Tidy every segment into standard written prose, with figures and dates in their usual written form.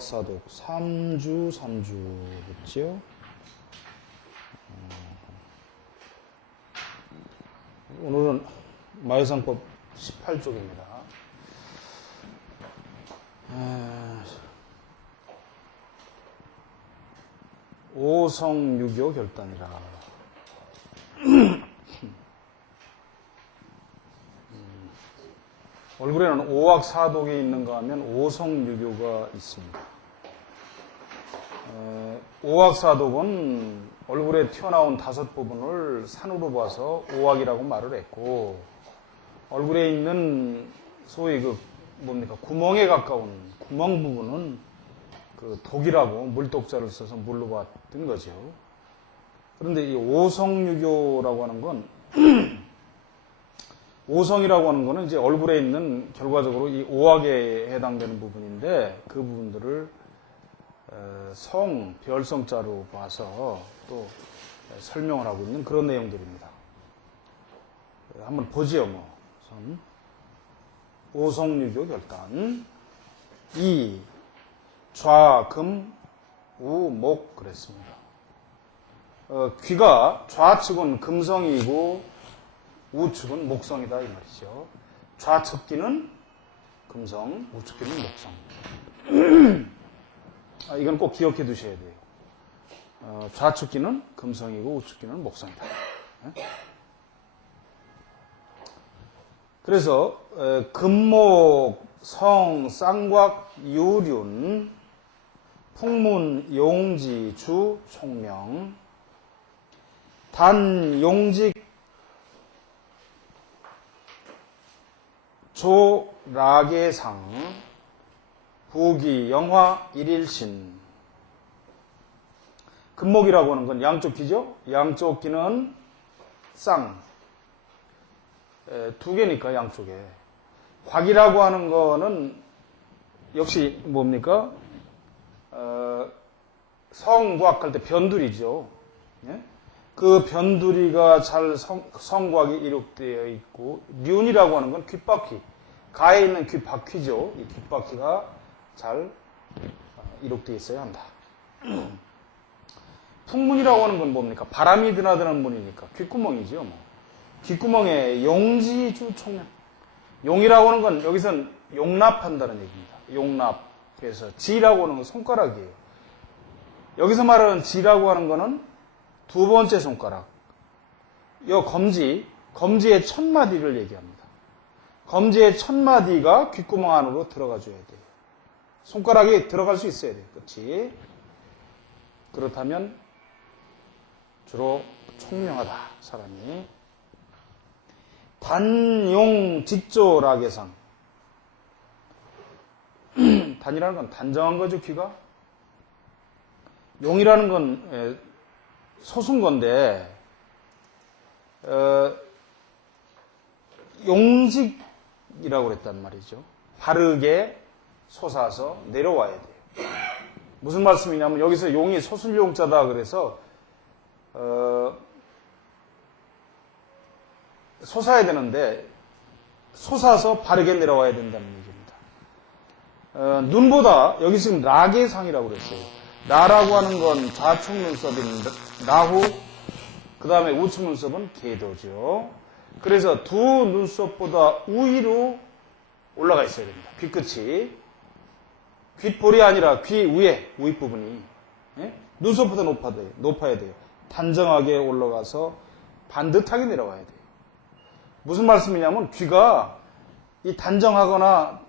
오악사독 3주겠죠? 오늘은 마유상법 18쪽입니다. 오성유교 결단이라. 얼굴에는 오악사독이 있는가 하면 오성유교가 있습니다. 오악사독은 얼굴에 튀어나온 5부분을 산으로 봐서 오악이라고 말을 했고, 얼굴에 있는 소위 구멍에 가까운 구멍 부분은 그 독이라고 물독자를 써서 물로 봤던 거죠. 그런데 이 오성유교라고 하는 건 오성이라고 하는 거는 이제 얼굴에 있는 결과적으로 이 오악에 해당되는 부분인데, 그 부분들을 별성자로 봐서 또 설명을 하고 있는 그런 내용들입니다. 한번 보지요, 우선. 오성유교 결단. 이, 좌, 금, 우, 목 그랬습니다. 귀가 좌측은 금성이고 우측은 목성이다 이 말이죠. 좌측 귀는 금성, 우측 귀는 목성. 이건 꼭 기억해 두셔야 돼요. 좌측 귀는 금성이고 우측 귀는 목성이다. 그래서 금목, 성, 쌍곽, 유륜, 풍문, 용지, 주, 총명, 단, 용직, 조, 라계상, 부기, 영화, 일일신. 금목이라고 하는 건 양쪽 귀죠? 양쪽 귀는 쌍. 2개니까 양쪽에. 곽이라고 하는 거는 역시 뭡니까? 성곽 할 때 변두리죠. 예? 그 변두리가 잘 성곽이 이룩되어 있고, 륜이라고 하는 건 귓바퀴. 가에 있는 귓바퀴죠. 이 귓바퀴가 잘 이룩되어 있어야 한다. 풍문이라고 하는 건 뭡니까? 바람이 드나드는 문이니까 귓구멍이죠. 귓구멍에 용지주 총명. 용이라고 하는 건 여기선 용납한다는 얘기입니다. 용납. 그래서 지라고 하는 건 손가락이에요. 여기서 말하는 지라고 하는 거는 2번째 손가락. 요 검지의 첫 마디를 얘기합니다. 검지의 첫 마디가 귓구멍 안으로 들어가 줘야 돼요. 손가락이 들어갈 수 있어야 돼요. 그렇지? 그렇다면 주로 총명하다, 사람이. 단용 직조락예상. 단이라는 건 단정한 거죠, 귀가. 용이라는 건 솟은 건데, 용직이라고 그랬단 말이죠. 바르게 솟아서 내려와야 돼요. 무슨 말씀이냐면, 여기서 용이 솟을 용자다 그래서 솟아야 되는데 솟아서 바르게 내려와야 된다는 얘기입니다. 눈보다, 여기 지금 라계상이라고 그랬어요. 라라고 하는 건 좌측 눈썹인 라후, 그 다음에 우측 눈썹은 계도죠. 그래서 두 눈썹보다 우위로 올라가 있어야 됩니다. 귀끝이. 귓볼이 아니라 귀 위에, 윗부분이. 예? 눈썹보다 높아야 돼요. 단정하게 올라가서 반듯하게 내려와야 돼요. 무슨 말씀이냐면, 귀가 이 단정하거나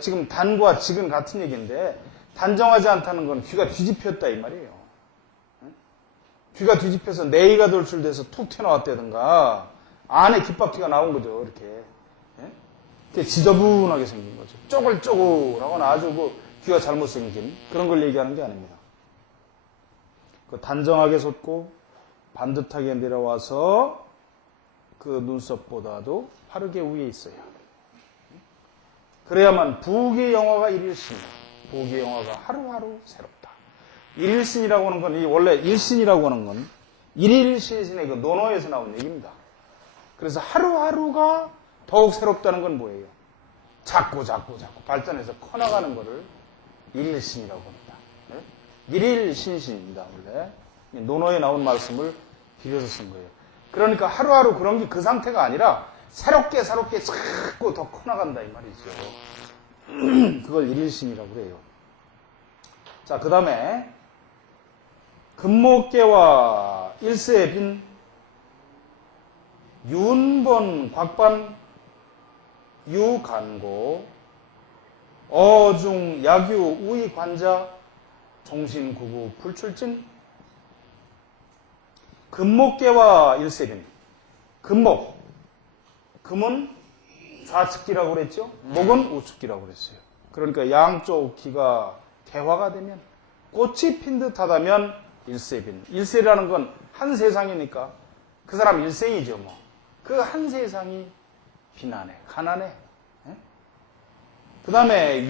지금 단과 직은 같은 얘기인데, 단정하지 않다는 건 귀가 뒤집혔다 이 말이에요. 귀가 뒤집혀서 네이가 돌출돼서 툭 튀어나왔다든가, 안에 귓바퀴가 나온 거죠. 이렇게. 이렇게 지저분하게 생긴 거죠. 쪼글쪼글하거나 아주 귀가 잘못생긴 그런 걸 얘기하는 게 아닙니다. 단정하게 솟고 반듯하게 내려와서 그 눈썹보다도 바르게 위에 있어요. 그래야만 부귀영화가 일일신이다. 부귀영화가 하루하루 새롭다. 일일신이라고 하는 건, 원래 일신이라고 하는 건 일일신의 그 논어에서 나온 얘기입니다. 그래서 하루하루가 더욱 새롭다는 건 뭐예요? 자꾸 발전해서 커나가는 거를 일신이라고 합니다. 네? 일일신신입니다, 원래. 논어에 나온 말씀을 빌려서 쓴 거예요. 그러니까 하루하루 그런 게 그 상태가 아니라 새롭게 자꾸 더 커나간다 이 말이죠. 그걸 일일신이라고 그래요. 자, 그 다음에 금목계와 일세에 빈 윤번 곽반 유간고 어중 야규 우이 관자 종신구구 불출진 금목계와 일세빈 금목 금은 좌측기라고 그랬죠. 목은 우측기라고 그랬어요. 그러니까 양쪽 기가 개화가 되면 꽃이 핀 듯하다면 일세빈 일세라는 건 한 세상이니까 그 사람 일생이죠. 뭐 그 한 세상이 비난해 가난해. 그 다음에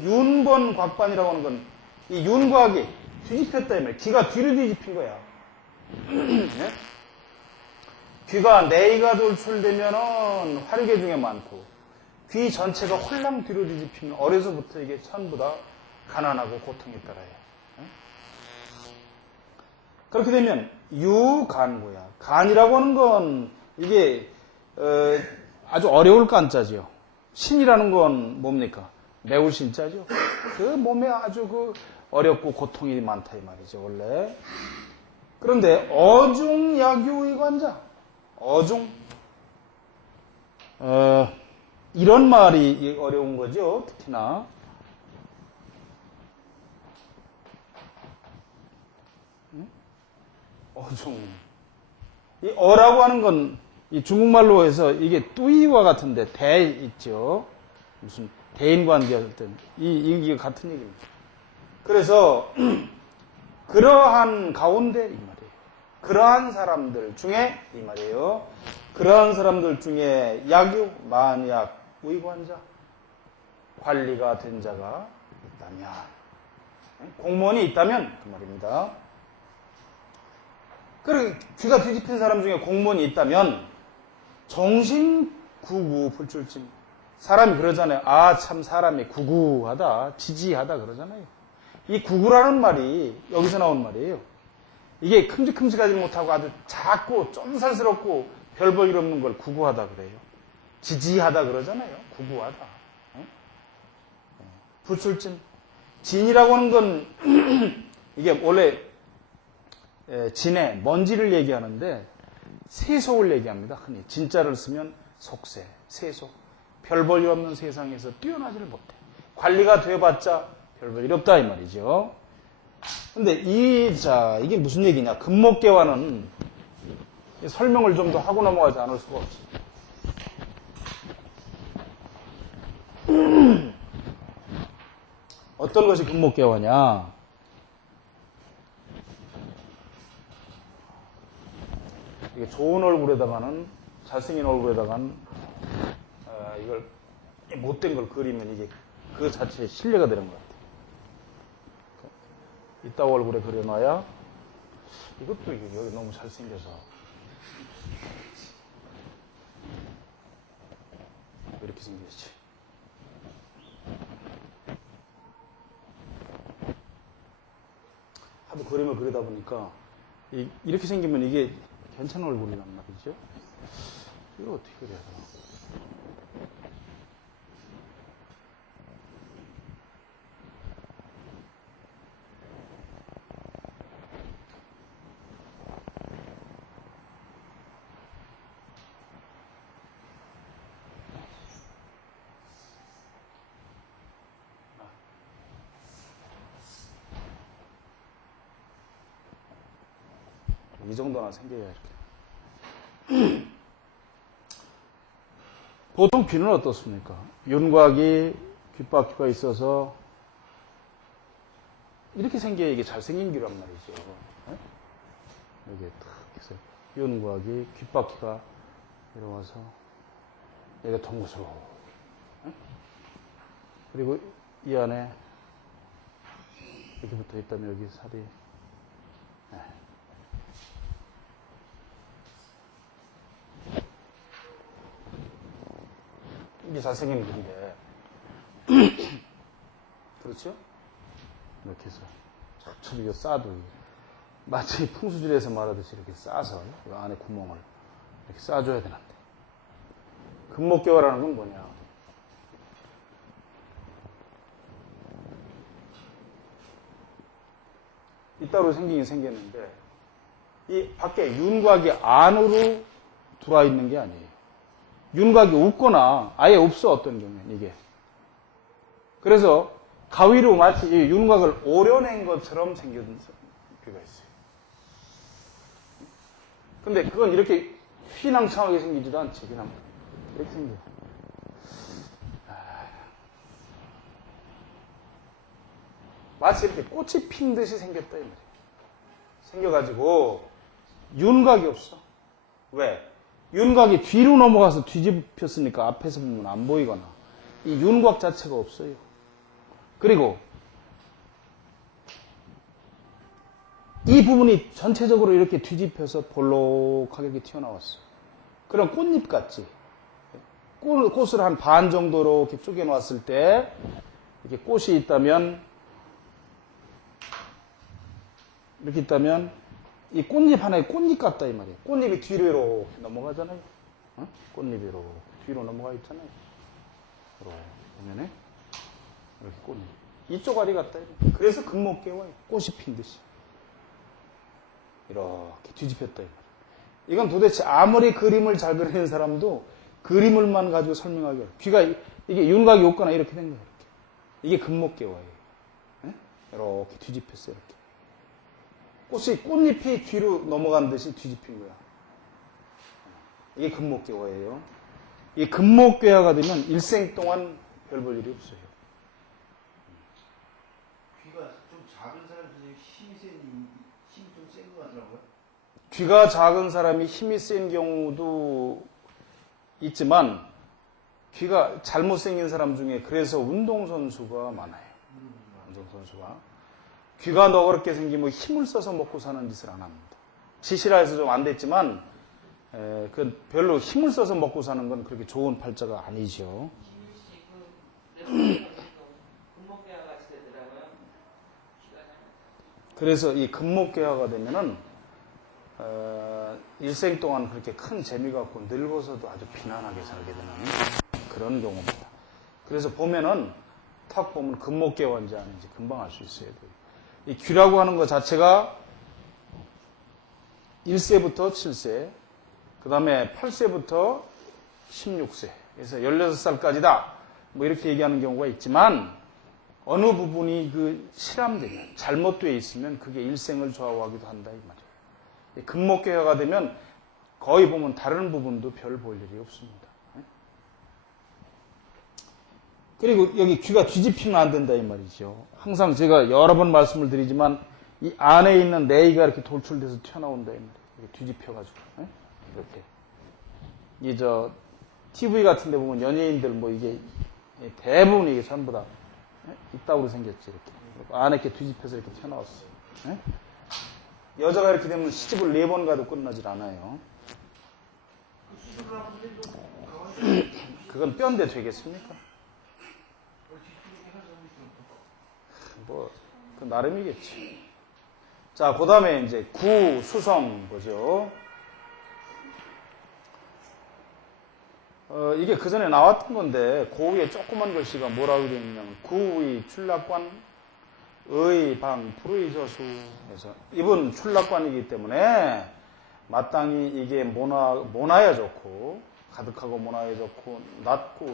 윤번 곽반이라고 하는 건 이 윤곽이 뒤집혔다 이 말이에요. 귀가 뒤로 뒤집힌 거야. 네? 귀가 네이가 돌출되면은 화류계 중에 많고 귀 전체가 홀랑 뒤로 뒤집히면 어려서부터 이게 전부 다 가난하고 고통에 따라요. 네? 그렇게 되면 유간고야. 간이라고 하는 건 이게 아주 어려울 간자죠. 신이라는 건 뭡니까? 매울 신자죠. 그 몸에 아주 그 어렵고 고통이 많다 이 말이죠, 원래. 그런데 어중 야규의 관자, 어중 이런 말이 어려운 거죠, 특히나. 어중. 이 어라고 하는 건 이 중국말로 해서 이게 뚜이와 같은데 대 있죠. 무슨 대인 관계할 때 이게 같은 얘기입니다. 그래서 그러한 가운데 이 말이에요. 그러한 사람들 중에 이 말이에요. 그러한 사람들 중에 약유 만약 우이관자 관리가 된 자가 있다면 공무원이 있다면 그 말입니다. 그리고 귀가 뒤집힌 사람 중에 공무원이 있다면 정신구구 불출진 사람이 그러잖아요. 아, 참 사람이 구구하다, 지지하다 그러잖아요. 이 구구라는 말이 여기서 나온 말이에요. 이게 큼직큼직하지 못하고 아주 작고 쫌살스럽고 별 볼 일 없는 걸 구구하다 그래요. 지지하다 그러잖아요. 구구하다. 불출진. 진이라고 하는 건 이게 원래 진에 먼지를 얘기하는데 세속을 얘기합니다. 흔히 진자를 쓰면 속세, 세속. 별 볼 일 없는 세상에서 뛰어나지를 못해. 관리가 되어봤자 별 볼 일 없다 이 말이죠. 근데 이게 무슨 얘기냐? 금목계와는 설명을 좀 더 하고 넘어가지 않을 수가 없어요. 어떤 것이 금목계화냐? 이게 좋은 얼굴에다가는 잘생긴 얼굴에다가는 이걸 못된 걸 그리면 이게 그 자체에 신뢰가 되는 것 같아요. 이따 얼굴에 그려놔야 이것도 이게 여기 너무 잘생겨서 이렇게 생겼지. 하도 그림을 그리다 보니까 이렇게 생기면 이게 괜찮은 얼굴이란 말이죠. 이걸 어떻게 그려야 되나? 이 정도나 생겨야 이렇게. 보통 귀는 어떻습니까? 윤곽이 귓바퀴가 있어서 이렇게 생겨야 이게 잘생긴 귀란 말이죠. 이게 탁 해서 윤곽이 귓바퀴가 이러면서 여기가 동그스러워. 그리고 이 안에 이렇게 붙어 있다면 여기 살이 이게 잘생긴 귀인데 그렇죠? 이렇게 해서 척척 이거 싸도 마치 풍수지리에서 말하듯이 이렇게 싸서 이 안에 구멍을 이렇게 싸줘야 되는데 금목개화라는 건 뭐냐? 이따로 생기긴 생겼는데 이 밖에 윤곽이 안으로 들어와 있는 게 아니에요. 윤곽이 없거나 아예 없어 어떤 경우에는 이게. 그래서 가위로 마치 이 윤곽을 오려낸 것처럼 생긴 뷰가 있어요. 근데 그건 이렇게 휘낭창하게 생기지도 않지. 그냥 이렇게 생겨. 마치 이렇게 꽃이 핀 듯이 생겼다 이 말이에요. 생겨가지고 윤곽이 없어. 왜? 윤곽이 뒤로 넘어가서 뒤집혔으니까 앞에서 보면 안 보이거나 이 윤곽 자체가 없어요. 그리고 이 부분이 전체적으로 이렇게 뒤집혀서 볼록하게 이렇게 튀어나왔어. 그럼 꽃잎 같지? 꽃을 한 반 정도로 이렇게 쪼개놓았을 때 이렇게 꽃이 있다면 이렇게 있다면 이 꽃잎 하나에 꽃잎 같다 이 말이에요. 꽃잎이 뒤로 이렇게 넘어가잖아요. 어? 꽃잎이 이렇게 뒤로 넘어가 있잖아요. 이렇게 보면은 이렇게 꽃잎. 이 쪼가리 같다. 그래서 금목개화예요. 꽃이 핀 듯이. 이렇게 뒤집혔다 이 말이에요. 이건 도대체 아무리 그림을 잘 그리는 사람도 그림을만 가지고 설명하기 어려워요. 귀가 이게 윤곽이 없거나 이렇게 된 거예요. 이렇게. 이게 금목개화예요. 이렇게 뒤집혔어요. 이렇게. 꽃잎이 뒤로 넘어간 듯이 뒤집힌 거야. 이게 금목개화예요. 이 금목개화가 되면 일생 동안 별 볼 일이 없어요. 귀가 좀 작은 사람들이 힘이 좀 센 것 같더라고요. 귀가 작은 사람이 힘이 센 경우도 있지만 귀가 잘못생긴 사람 중에 그래서 운동선수가 많아요. 운동선수가. 귀가 너그럽게 생기면 힘을 써서 먹고 사는 짓을 안 합니다. 지시라 해서 좀 안 됐지만 그 별로 힘을 써서 먹고 사는 건 그렇게 좋은 팔자가 아니죠. 그래서 이 금목개화가 되면은 일생 동안 그렇게 큰 재미가 없고 늙어서도 아주 비난하게 살게 되는 그런 경우입니다. 그래서 보면은 탁 보면 금목개화인지 아닌지 금방 알 수 있어요. 이 귀라고 하는 것 자체가 1세부터 7세, 그 다음에 8세부터 16세, 그래서 16살까지다. 뭐 이렇게 얘기하는 경우가 있지만, 어느 부분이 그 실함되면, 잘못되어 있으면 그게 일생을 좌우하기도 한다, 이 말이에요. 금목개화가 되면 거의 보면 다른 부분도 별 볼 일이 없습니다. 그리고 여기 귀가 뒤집히면 안 된다 이 말이죠. 항상 제가 여러 번 말씀을 드리지만 이 안에 있는 내의가 이렇게 돌출돼서 튀어나온다 이 말이에요. 이렇게 뒤집혀가지고 이렇게 TV 같은 데 보면 연예인들 뭐 이게 대부분 이게 전부 다 이따구로 생겼지 이렇게 안에 이렇게 뒤집혀서 이렇게 튀어나왔어요. 여자가 이렇게 되면 시집을 4번 가도 끝나질 않아요. 그건 뼈인데 되겠습니까? 뭐, 그 나름이겠지. 자, 그 다음에 이제 구, 수성 보죠. 이게 그 전에 나왔던 건데, 그 위에 조그만 글씨가 뭐라고 되어 있냐면, 구의 출락관, 의 방, 불의 저수. 그래서, 이분 출락관이기 때문에, 마땅히 이게 모나야 좋고, 가득하고 모나야 좋고, 낮고,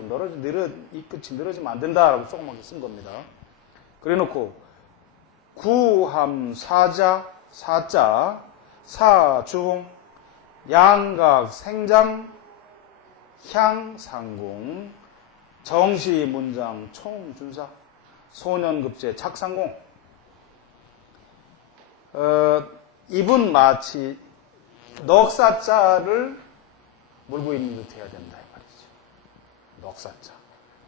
이 끝이 늘어지면 안 된다라고 조그맣게 쓴 겁니다. 그래 놓고, 구함, 사자, 사중, 양각, 생장, 향, 상공, 정시, 문장, 총, 준사, 소년급제, 착상공. 이분 마치 넉사자를 물고 있는 듯 해야 된다, 이 말이죠. 넉사자.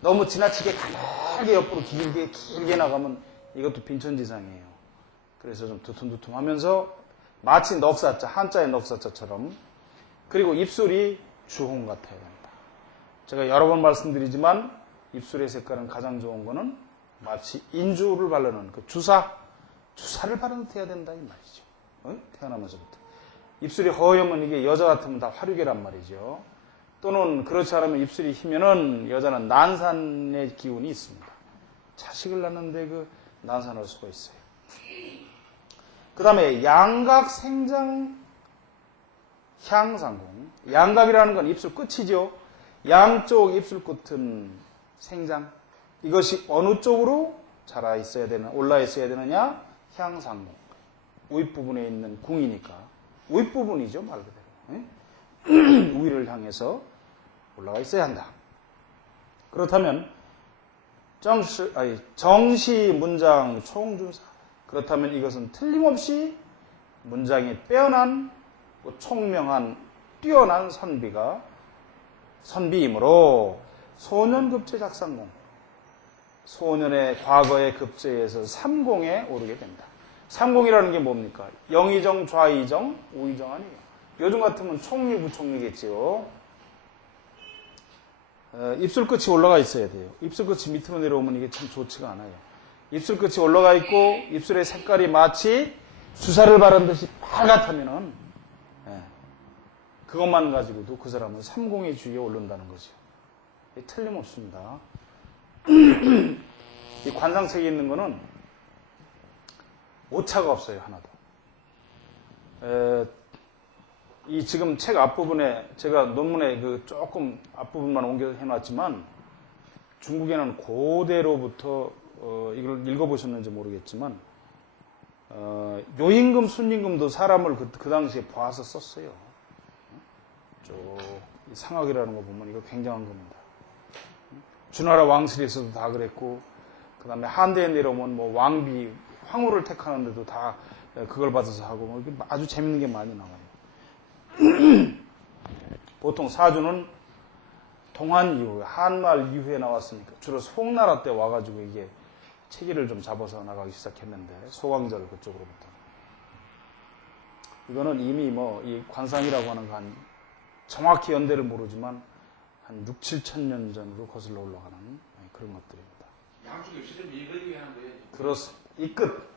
너무 지나치게 가늘게 옆으로 길게 나가면 이것도 빈천지상이에요. 그래서 좀 두툼두툼하면서 마치 넉사자, 한자의 넉사자처럼. 그리고 입술이 주홍 같아야 된다. 제가 여러 번 말씀드리지만 입술의 색깔은 가장 좋은 거는 마치 인주를 바르는 그 주사를 바르는 듯 해야 된다 이 말이죠. 태어나면서부터. 입술이 허여면 이게 여자 같으면 다 화류계란 말이죠. 또는 그렇지 않으면 입술이 희면은 여자는 난산의 기운이 있습니다. 자식을 낳는데 그 난산할 수가 있어요. 그 다음에 양각 생장 향상공. 양각이라는 건 입술 끝이죠. 양쪽 입술 끝은 생장. 이것이 어느 쪽으로 자라 있어야 되는, 올라 있어야 되느냐? 향상공. 윗부분에 있는 궁이니까. 윗부분이죠, 말 그대로. 위를 향해서 올라가 있어야 한다. 그렇다면, 정시 문장 총준사. 그렇다면 이것은 틀림없이 문장이 빼어난, 총명한, 뛰어난 선비이므로 소년급제 작상공. 소년의 과거의 급제에서 삼공에 오르게 된다. 삼공이라는 게 뭡니까? 영의정, 좌의정, 우의정 아니에요. 요즘 같으면 총리, 부총리겠지요. 입술 끝이 올라가 있어야 돼요. 입술 끝이 밑으로 내려오면 이게 참 좋지가 않아요. 입술 끝이 올라가 있고 입술의 색깔이 마치 주사를 바른 듯이 빨갛다면은 그것만 가지고도 그 사람은 삼공의 주위에 오른다는 거죠. 틀림없습니다. 이 관상책에 있는 거는 오차가 없어요, 하나도. 이 지금 책 앞부분에 제가 논문에 그 조금 앞부분만 옮겨 해놨지만 중국에는 고대로부터 이걸 읽어보셨는지 모르겠지만 요임금, 순임금도 사람을 그 당시에 봐서 썼어요. 쭉 상학이라는 거 보면 이거 굉장한 겁니다. 주나라 왕실에서도 다 그랬고 그 다음에 한대에 내려오면 뭐 왕비, 황후를 택하는데도 다 그걸 받아서 하고 뭐 아주 재밌는 게 많이 나와요. 보통 사주는 동한 이후, 한말 이후에 나왔으니까 주로 송나라 때 와가지고 이게 체계를 좀 잡아서 나가기 시작했는데 소강절 그쪽으로부터 이거는 이미 뭐 이 관상이라고 하는 거 한 정확히 연대를 모르지만 한 6, 7천 년 전으로 거슬러 올라가는 그런 것들입니다. 양쪽 입술을 밀그리게 하는 거예요. 그렇습니다. 이 끝.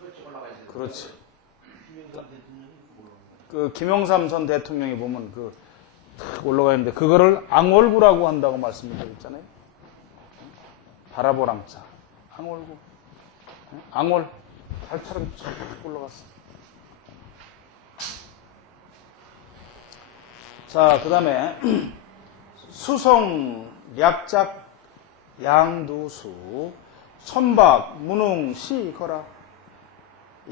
끝이 올라가 있어요. 그렇지. 김영삼 대통령이 뭐라고 그 김영삼 전 대통령이 보면 그 탁 올라가 있는데 그거를 앙월구라고 한다고 말씀드렸잖아요. 바라보랑자. 앙월구. 앙월. 달처럼 쫙 올라갔어. 자, 그 다음에 수성, 략작, 양두수, 천박, 문웅, 시, 거라,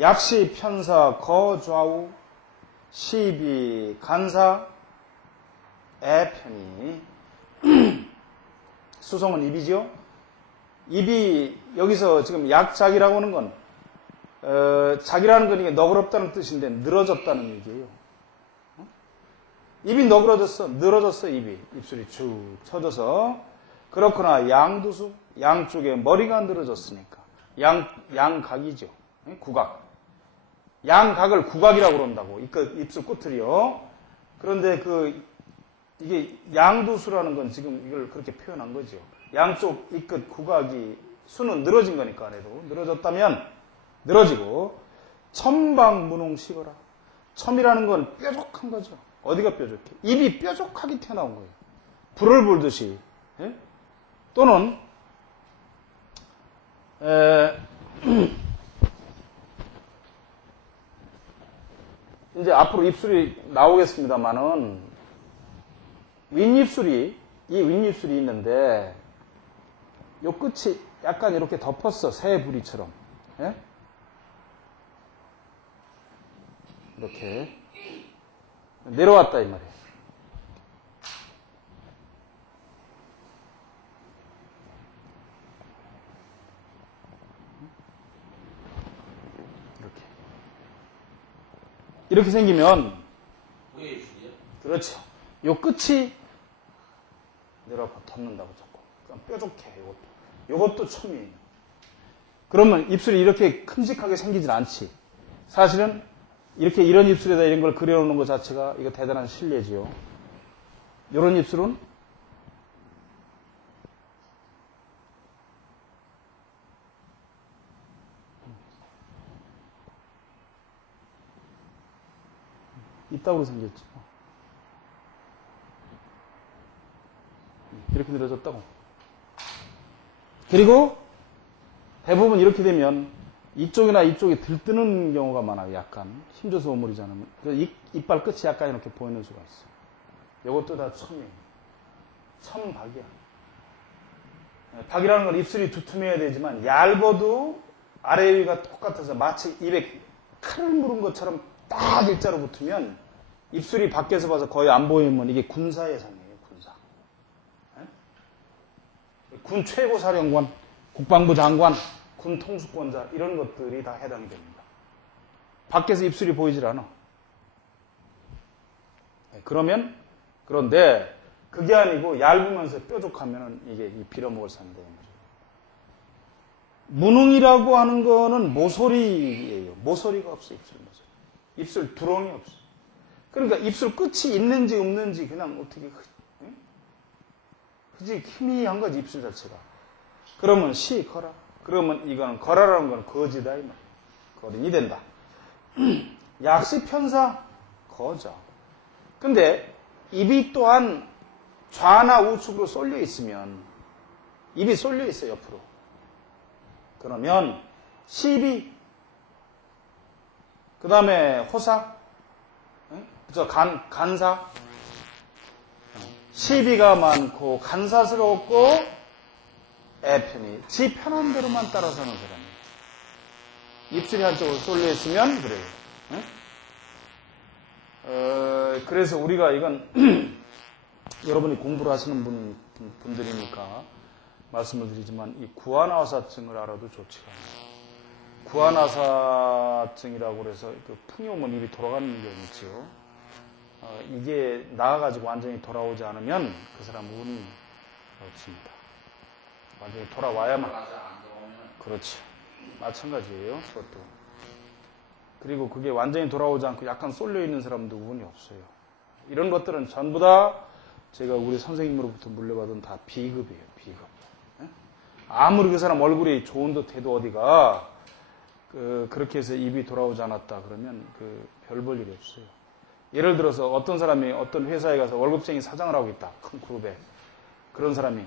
약시, 편사, 거, 좌우, 시비, 간사, 애편이. 수성은 입이죠. 입이 여기서 지금 약작이라고 하는 건 작이라는 건 이게 너그럽다는 뜻인데 늘어졌다는 얘기예요. 입이 너그러졌어, 늘어졌어 입이. 입술이 쭉 쳐져서. 그렇구나. 양두수, 양쪽에 머리가 늘어졌으니까. 양각이죠. 구각. 양각을 구각이라고 그런다고. 입술 끝을이요. 그런데 이게 양두수라는 건 지금 이걸 그렇게 표현한 거죠. 양쪽 입끝 구각이 수는 늘어진 거니까 안에도. 늘어졌다면 늘어지고 첨방문홍시거라. 첨이라는 건 뾰족한 거죠. 어디가 뾰족해? 입이 뾰족하게 튀어나온 거예요. 불을 불듯이. 예? 또는 이제 앞으로 입술이 나오겠습니다만은 윗입술이 이 윗입술이 있는데 요 끝이 약간 이렇게 덮었어. 새 부리처럼. 예? 이렇게 내려왔다 이 말이에요. 이렇게 생기면 왜 입술이요? 그렇죠. 요 끝이 내려와 덮는다고 자꾸. 그냥 뾰족해 요것도 첨이에요. 그러면 입술이 이렇게 큼직하게 생기진 않지. 사실은 이렇게 이런 입술에다 이런 걸 그려놓는 것 자체가 이거 대단한 신뢰지요. 이런 입술은 이따구로 생겼죠. 이렇게 늘어졌다고. 그리고 대부분 이렇게 되면 이쪽이나 이쪽이 들뜨는 경우가 많아요. 약간 힘줘서 오므리지 않으면. 이빨 끝이 약간 이렇게 보이는 수가 있어요. 이것도 다 첨이에요. 첨박이야. 박이라는 건 입술이 두툼해야 되지만 얇아도 아래 위가 똑같아서 마치 입에 칼을 물은 것처럼 딱 일자로 붙으면 입술이 밖에서 봐서 거의 안 보이면 이게 군사의 상이에요. 군사. 군 최고사령관, 국방부 장관, 군 통수권자 이런 것들이 다 해당이 됩니다. 밖에서 입술이 보이질 않아. 그런데 그게 아니고 얇으면서 뾰족하면 이게 빌어먹을 상이 되는 거죠. 무능이라고 하는 거는 모서리예요. 모서리가 없어, 입술 모서리. 입술 두렁이 없어. 그러니까 입술 끝이 있는지 없는지 그냥 어떻게 그지 희미한 거지, 입술 자체가. 그러면 거라. 그러면 이거는 거라라는 건 거지다 이 말이에요. 거린이 된다. 약시 편사 거죠. 근데 입이 또한 좌나 우측으로 쏠려 있으면 입이 쏠려 있어요, 옆으로. 그러면 시비, 그 다음에 호사, 간사, 시비가 많고 간사스럽고 애편이 지 편한 대로만 따라 사는 사람이에요. 입술이 한쪽으로 쏠려 있으면 그래요. 그래서 우리가 이건 여러분이 공부를 하시는 분들이니까 말씀을 드리지만 이 구안화사증을 알아도 좋지가 않아요. 구안화사증이라고 그래서 그 풍이 오면 입이 돌아가는 경우 있죠. 이게 나가가지고 완전히 돌아오지 않으면 그 사람 운이 없습니다. 완전히 돌아와야만. 그렇지. 마찬가지예요. 그것도. 그리고 그게 완전히 돌아오지 않고 약간 쏠려 있는 사람도 운이 없어요. 이런 것들은 전부 다 제가 우리 선생님으로부터 물려받은 다 비급이에요. 비급. 아무리 그 사람 얼굴이 좋은 듯 해도 어디가 그렇게 해서 입이 돌아오지 않았다 그러면 별 볼 일이 없어요. 예를 들어서 어떤 사람이 어떤 회사에 가서 월급쟁이 사장을 하고 있다. 큰 그룹에. 그런 사람이.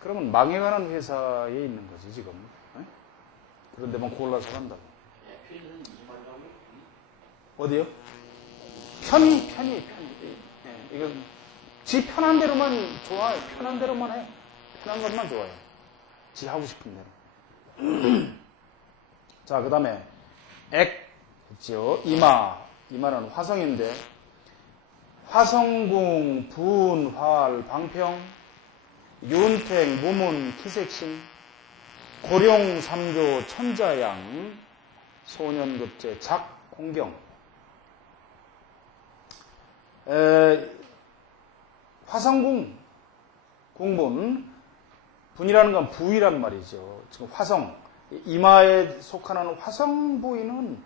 그러면 망해가는 회사에 있는 거지, 지금. 그런 데만 골라서 간다고. 어디요? 편히. 이건 지 편한 대로만 좋아요. 편한 대로만 해. 편한 것만 좋아요. 지 하고 싶은 대로. 자, 그 다음에 액 있죠. 이마는 화성인데 화성궁, 분, 활, 방평, 윤택, 무문, 기색신, 고룡, 삼조, 천자양, 소년급제, 작, 공경. 화성궁, 궁분, 분이라는 건 부위란 말이죠. 지금 화성, 이마에 속하는 화성 부위는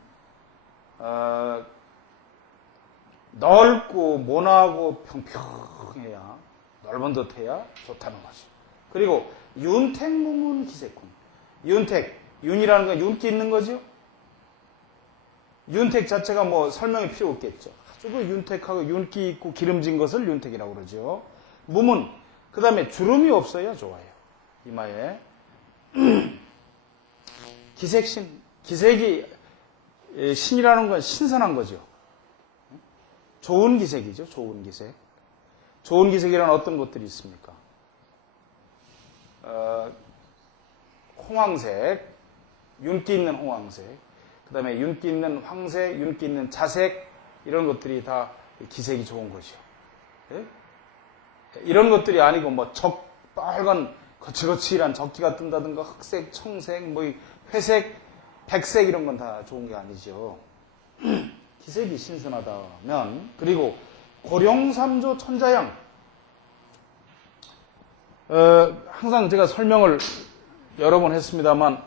넓고 모나고 평평해야, 넓은 듯해야 좋다는 거죠. 그리고 윤택무문 기색군. 윤이라는 건 윤기 있는 거죠. 윤택 자체가 뭐 설명이 필요 없겠죠. 아주 그 윤택하고 윤기 있고 기름진 것을 윤택이라고 그러죠. 무문, 그 다음에 주름이 없어야 좋아요. 이마에. 기색신, 기색이 신이라는 건 신선한 거죠. 좋은 기색이죠. 좋은 기색. 좋은 기색이란 어떤 것들이 있습니까? 홍황색, 윤기 있는 홍황색, 그 다음에 윤기 있는 황색, 윤기 있는 자색, 이런 것들이 다 기색이 좋은 거죠. 네? 이런 것들이 아니고 뭐 빨간 거칠거칠한 적기가 뜬다든가 흑색, 청색, 뭐 회색, 백색 이런 건 다 좋은 게 아니죠. 기색이 신선하다면. 그리고 고룡삼조 천자양. 항상 제가 설명을 여러 번 했습니다만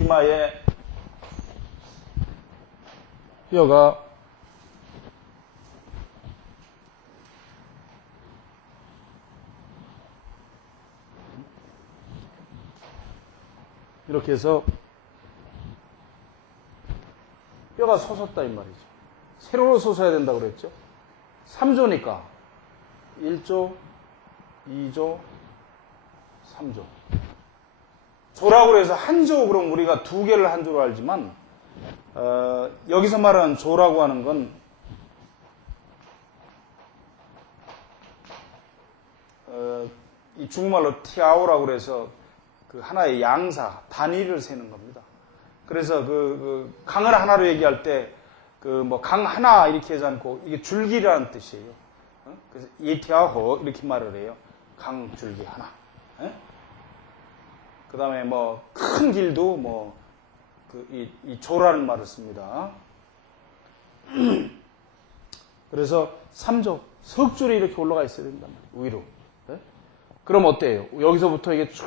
이마에 뼈가 이렇게 해서 뼈가 솟았다 이 말이죠. 세로로 솟아야 된다고 그랬죠. 3조니까 1조, 2조, 3조. 조라고 해서 한 조, 그럼 우리가 두 개를 한 조로 알지만, 여기서 말하는 조라고 하는 건, 이 중국말로 티아오라고 그래서 그 하나의 양사, 단위를 세는 겁니다. 그래서 그 강을 하나로 얘기할 때, 그 뭐 강 하나 이렇게 하지 않고, 이게 줄기라는 뜻이에요. 그래서 이티아호 이렇게 말을 해요. 강 줄기 하나. 그 다음에 뭐 큰 길도 뭐 이 조라는 말을 씁니다. 그래서 3조, 석줄이 이렇게 올라가 있어야 된단 말이에요. 위로. 네? 그럼 어때요? 여기서부터 이게 쭉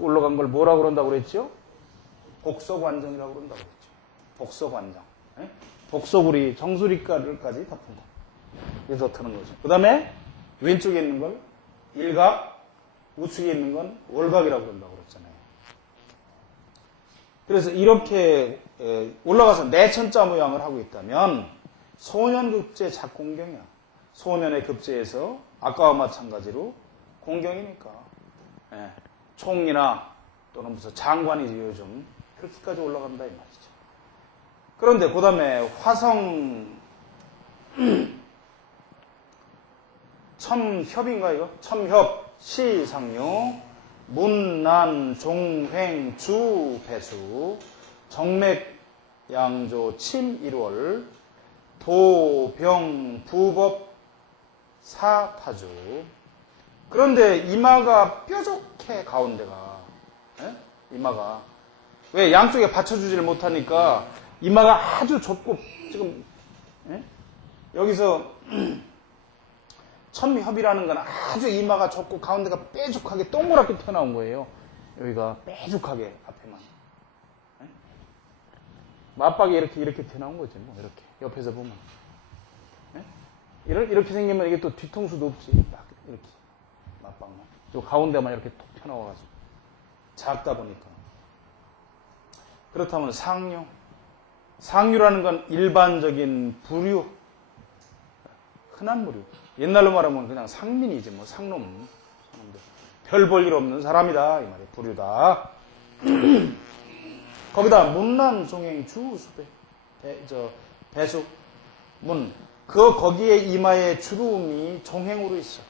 올라간 걸 뭐라고 그런다고 그랬죠? 복석완정이라고 그런다고 그랬죠. 복석완정. 네? 복석우리, 정수리가루까지 덮은다. 그래서 트는 거죠. 그 다음에 왼쪽에 있는 걸 일각, 우측에 있는 건 월각이라고 그런다고 그랬잖아요. 그래서 이렇게 올라가서 내천자 모양을 하고 있다면 소년급제 작공경이야. 소년의 급제에서 아까와 마찬가지로 공경이니까 총리나 또는 무슨 장관이지 요즘 그렇게까지 올라간다 이 말이죠. 그런데 그 다음에 화성 첨협인가 이거? 첨협, 시상류, 문난, 종횡, 주, 배수, 정맥, 양조, 침, 일월, 도, 병, 부법, 사, 타주. 그런데 이마가 뾰족해 가운데가. 이마가. 왜 양쪽에 받쳐주지를 못하니까 이마가 아주 좁고 지금 여기서 첨협이라는 건 아주 이마가 좁고 가운데가 빼죽하게 동그랗게 튀어나온 거예요. 여기가 빼죽하게 앞에만. 맞박이 이렇게 튀어나온 거지 뭐 이렇게 옆에서 보면. 이렇게 생기면 이게 또 뒤통수도 없지. 딱 이렇게 맞박만. 요 가운데만 이렇게 톡 튀어나와가지고 작다 보니까. 그렇다면 상류. 상류라는 건 일반적인 부류, 흔한 부류. 옛날로 말하면 그냥 상민이지, 뭐, 상놈. 별 볼 일 없는 사람이다. 이 말이에요. 부류다. 거기다, 문난, 종행, 주, 수배. 배수, 문. 거기에 이마에 주름이 종행으로 있어.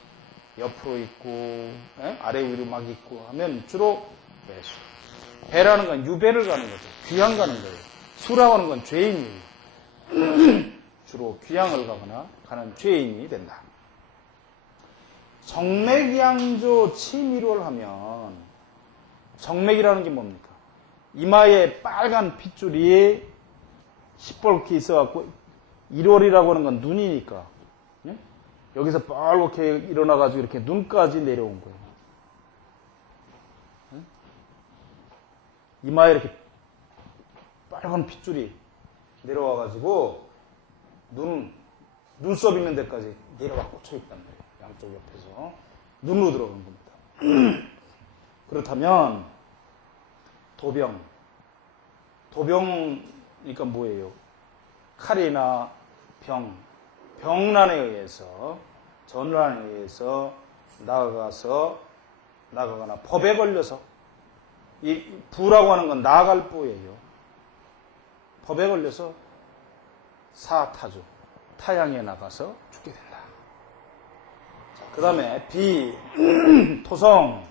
옆으로 있고, 아래 위로 막 있고 하면 주로 배수. 배라는 건 유배를 가는 거죠. 귀향 가는 거예요. 수라고 하는 건 죄인이에요. 주로 귀향을 가거나 가는 죄인이 된다. 정맥양조 치밀월 하면 정맥이라는 게 뭡니까? 이마에 빨간 핏줄이 시뻘겋게 있어갖고 일월이라고 하는 건 눈이니까 여기서 빨갛게 일어나가지고 이렇게 눈까지 내려온 거예요. 이마에 이렇게 빨간 핏줄이 내려와가지고 눈썹 있는 데까지 내려와 꽂혀있단 말이에요. 양쪽 옆에서. 눈으로 들어간 겁니다. 그렇다면 도병. 도병이니까 뭐예요? 칼이나 병난에 의해서 전란에 의해서 나가거나 법에 걸려서 이 부라고 하는 건 나갈 부예요. 법에 걸려서 사타주, 타향에 나가서 죽게 된다. 그 다음에 비, 토성,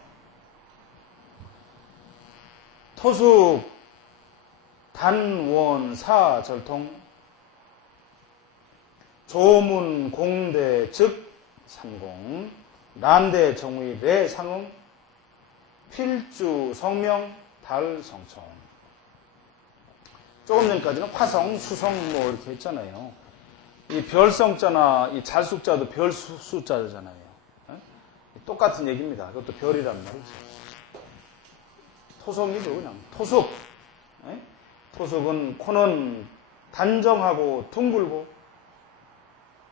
토숙, 단원, 사, 절통, 조문, 공대, 즉, 삼공, 난대, 정의, 내, 상응, 필주, 성명, 달, 성총. 조금 전까지는 화성, 수성 뭐 이렇게 했잖아요. 이 별성자나 이 잘숙자도 별수자잖아요. 똑같은 얘기입니다. 그것도 별이란 말이죠. 토속이죠, 그냥. 토속. 토속은 코는 단정하고 둥글고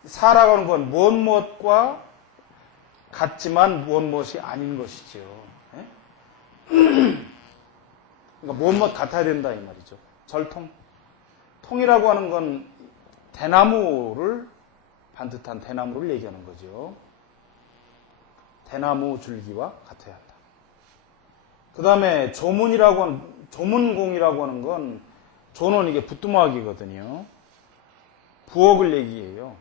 사라고 하는 건 무엇과 같지만 무엇이 아닌 것이죠. 그러니까 무엇 같아야 된다 이 말이죠. 절통. 통이라고 하는 건 대나무를, 반듯한 대나무를 얘기하는 거죠. 대나무 줄기와 같아야 한다. 그 다음에 조문공이라고 하는 건, 조는 이게 부뚜막이거든요. 부엌을 얘기해요.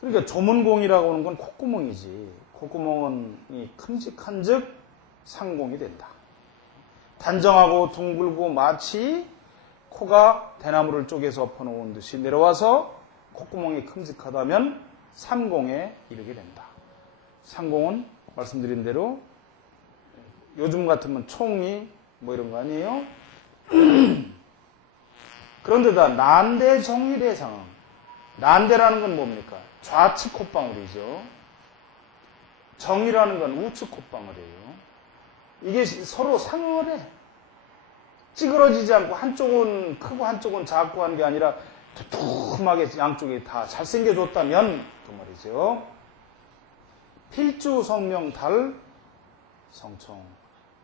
그러니까 조문공이라고 하는 건 콧구멍이지. 콧구멍은 큼직한즉 상공이 된다. 단정하고 둥글고 마치 코가 대나무를 쪼개서 엎어놓은 듯이 내려와서 콧구멍이 큼직하다면 상공에 이르게 된다. 상공은 말씀드린 대로 요즘 같으면 총이 뭐 이런 거 아니에요? 그런데다 난대정일의 상황. 난대라는 건 뭡니까? 좌측 콧방울이죠. 정이라는 건 우측 콧방울이에요. 이게 서로 상응을 해. 찌그러지지 않고 한쪽은 크고 한쪽은 작고 한 게 아니라 두툼하게 양쪽이 다 잘생겨졌다면 그 말이죠. 필주 성명 달 성총.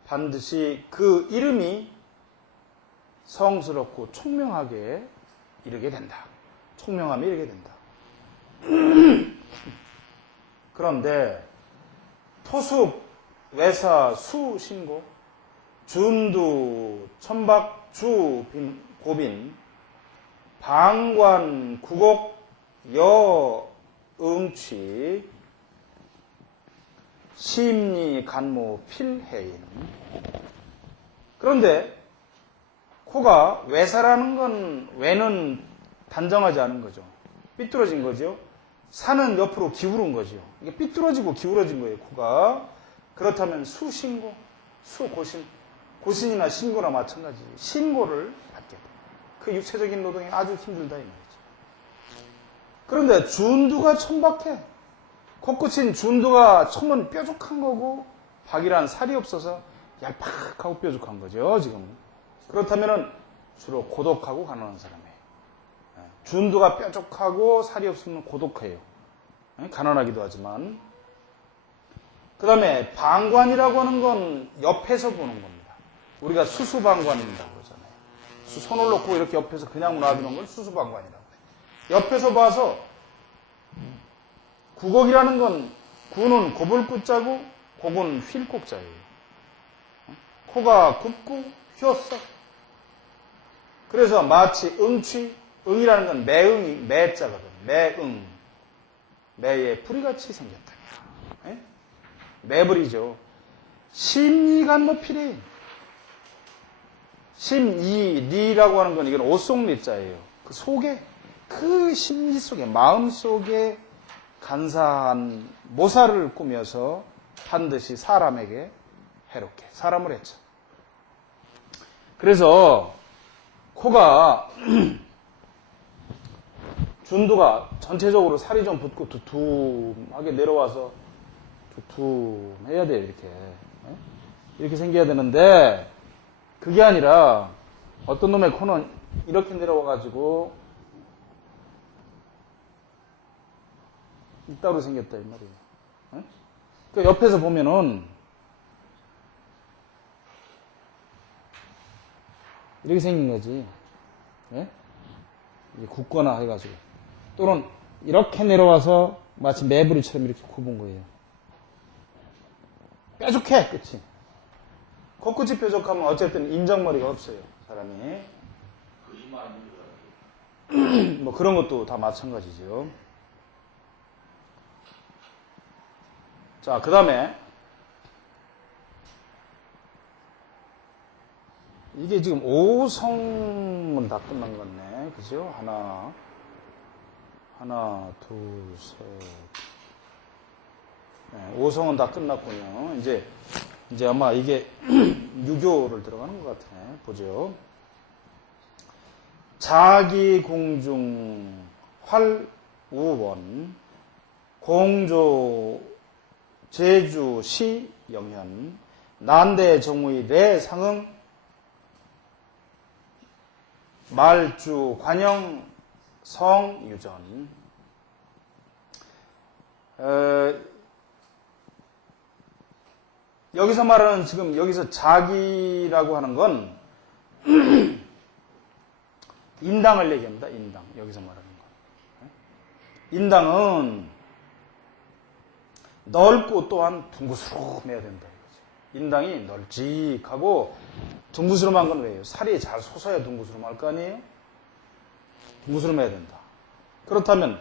반드시 그 이름이 성스럽고 총명하게 이르게 된다. 총명함에 이르게 된다. 그런데 토습, 외사, 수, 신고, 준두, 천박, 주, 고빈, 방관, 구곡, 여, 응취, 심리, 간모, 필해인. 그런데 코가 외사라는 건 외는 단정하지 않은 거죠. 삐뚤어진 거죠. 산은 옆으로 기울은 거죠. 이게 삐뚤어지고 기울어진 거예요, 코가. 그렇다면 수신고, 수고신, 고신이나 신고나 마찬가지. 신고를 받게 돼. 그 육체적인 노동이 아주 힘들다 이 말이죠. 그런데 준두가 천박해. 코끝인 준두가 첨은 뾰족한 거고 박이란 살이 없어서 얄팍하고 뾰족한 거죠, 지금. 그렇다면 주로 고독하고 가난한 사람이에요. 준두가 뾰족하고 살이 없으면 고독해요. 가난하기도 하지만. 그 다음에 방관이라고 하는 건 옆에서 보는 겁니다. 우리가 수수방관이라고 그러잖아요. 손을 놓고 이렇게 옆에서 그냥 놔두는 걸 수수방관이라고 해요. 옆에서 봐서 구곡이라는 건 구는 고불구자고 곡은 휠곡자예요. 코가 굽고 휘었어. 그래서 마치 응취, 응이라는 건 매자거든. 매응. 매에 뿌리같이 생겼다. 매불이죠. 심리간모 필이. 심이리라고 하는 건 이건 오송리자예요. 그 속에, 그 심리 속에, 마음 속에 간사한 모사를 꾸며서 반드시 사람에게 해롭게 사람을 했죠. 그래서 코가 준두가 전체적으로 살이 좀 붙고 두툼하게 내려와서 두툼해야 돼요, 이렇게. 이렇게 생겨야 되는데 그게 아니라 어떤 놈의 코는 이렇게 내려와가지고 이따로 생겼다 이 말이에요. 그러니까 옆에서 보면은 이렇게 생긴 거지. 굳거나 해가지고. 또는 이렇게 내려와서 마치 매부리처럼 이렇게 굽은 거예요. 뾰족해, 끝이. 코끝이 뾰족하면 어쨌든 인정머리가 없어요, 사람이. 뭐 그런 것도 다 마찬가지죠. 자, 그 다음에 이게 지금 5성은 다 끝난 것 같네. 그죠? 하나, 둘, 셋. 네, 5성은 다 끝났군요. 이제 아마 이게 유교를 들어가는 것 같네. 보죠. 자기 공중 활우원 공조 제주 시 영현 난대 정의 내 상응 말주 관영 성유전. 여기서 말하는 지금 여기서 자기라고 하는 건 인당을 얘기합니다. 인당. 여기서 말하는 거. 인당은 넓고 또한 둥그스름해야 된다. 이거죠. 인당이 널찍하고 둥그스름한 건 왜요? 살이 잘 솟아야 둥그스름할 거 아니에요? 둥그스름해야 된다. 그렇다면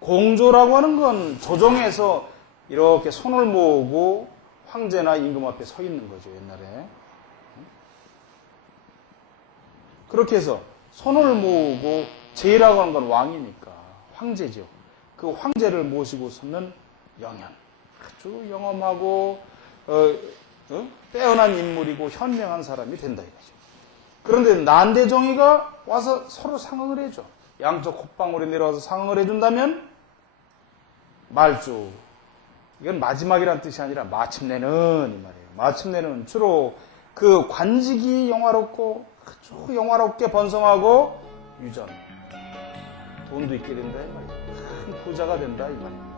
공조라고 하는 건 조정에서 이렇게 손을 모으고 황제나 임금 앞에 서 있는 거죠. 옛날에. 그렇게 해서 손을 모으고 제이라고 하는 건 왕이니까 황제죠. 그 황제를 모시고 서는 영현. 아주 영험하고 빼어난 인물이고 현명한 사람이 된다 이거죠. 그런데 난대종이가 와서 서로 상응을 해줘. 양쪽 콧방울이 내려와서 상응을 해준다면 말주. 이건 마지막이란 뜻이 아니라 마침내는 이 말이에요. 마침내는 주로 그 관직이 영화롭고 아주 영화롭게 번성하고 유전. 돈도 있게 된다 이 말이에요. 큰 부자가 된다 이 말이에요.